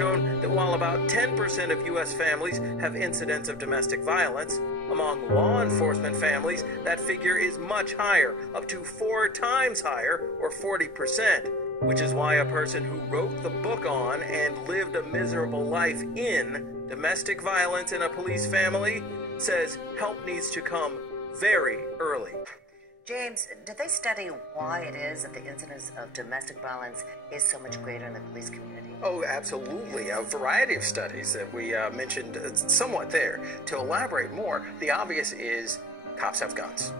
shown that while about 10% of U.S. families have incidents of domestic violence, among law enforcement families, that figure is much higher, up to 4 times higher, or 40%, which is why a person who wrote the book on and lived a miserable life in domestic violence in a police family says help needs to come very early. James, did they study why it is that the incidence of domestic violence is so much greater in the police community? Oh, absolutely. A variety of studies that we mentioned somewhat there. To elaborate more, the obvious is cops have guns.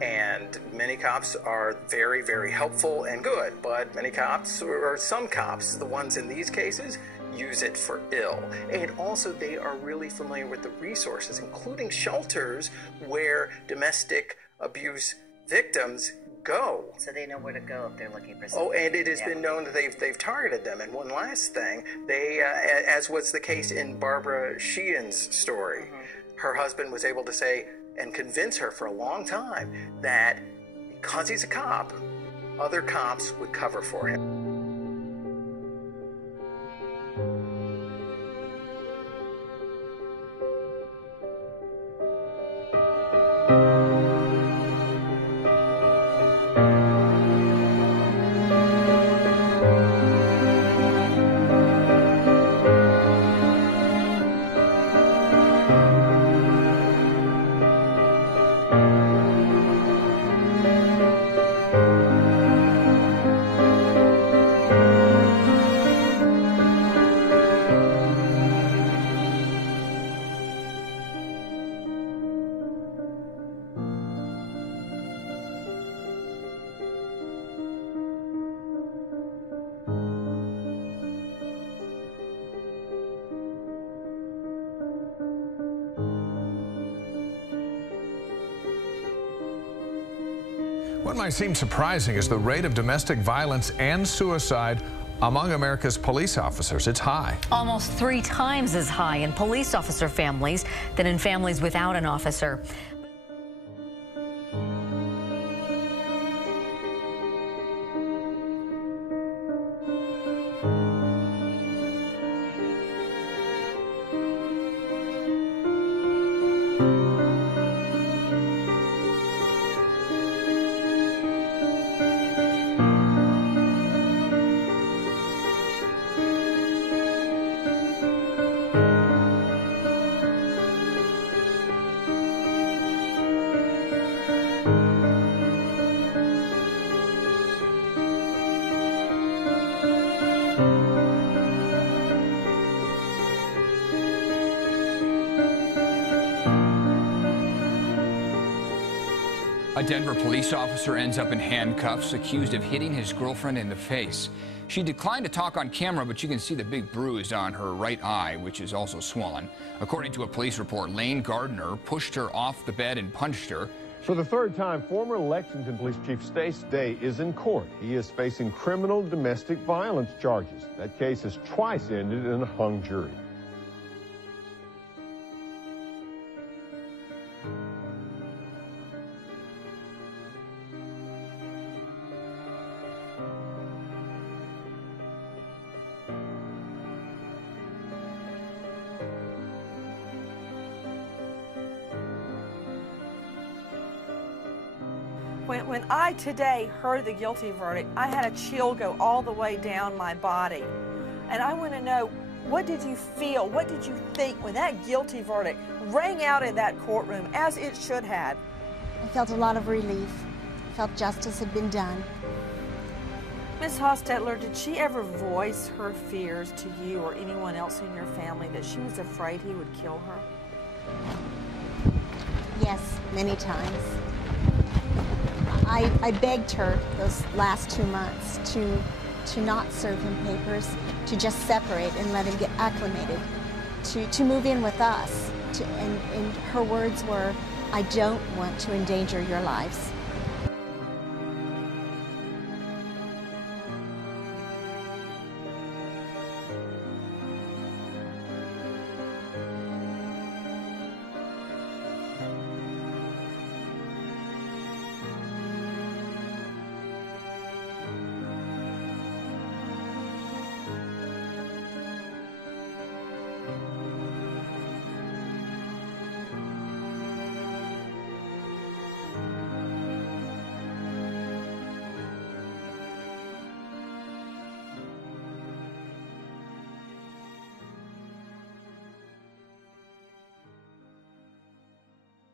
And many cops are very, very helpful and good, but many cops, or some cops, the ones in these cases, use it for ill. And also they are really familiar with the resources, including shelters where domestic abuse victims go. So they know where to go if they're looking for Oh, something. and it has been known that they've targeted them. And one last thing, they, as was the case in Barbara Sheehan's story, her husband was able to say and convince her for a long time that because he's a cop, other cops would cover for him. What might seem surprising is the rate of domestic violence and suicide among America's police officers. It's high. Almost 3 times as high in police officer families than in families without an officer. A Denver police officer ends up in handcuffs, accused of hitting his girlfriend in the face. She declined to talk on camera, but you can see the big bruise on her right eye, which is also swollen. According to a police report, Lane Gardner pushed her off the bed and punched her. For the 3rd time, former Lexington Police Chief Stace Day is in court. He is facing criminal domestic violence charges. That case has twice ended in a hung jury. When I today heard the guilty verdict, I had a chill go all the way down my body. And I want to know, what did you feel? What did you think when that guilty verdict rang out in that courtroom as it should have? I felt a lot of relief. I felt justice had been done. Ms. Hostetler, did she ever voice her fears to you or anyone else in your family that she was afraid he would kill her? Yes, many times. I begged her those last 2 months to not serve him papers, to just separate and let him get acclimated, to move in with us. And her words were, I don't want to endanger your lives.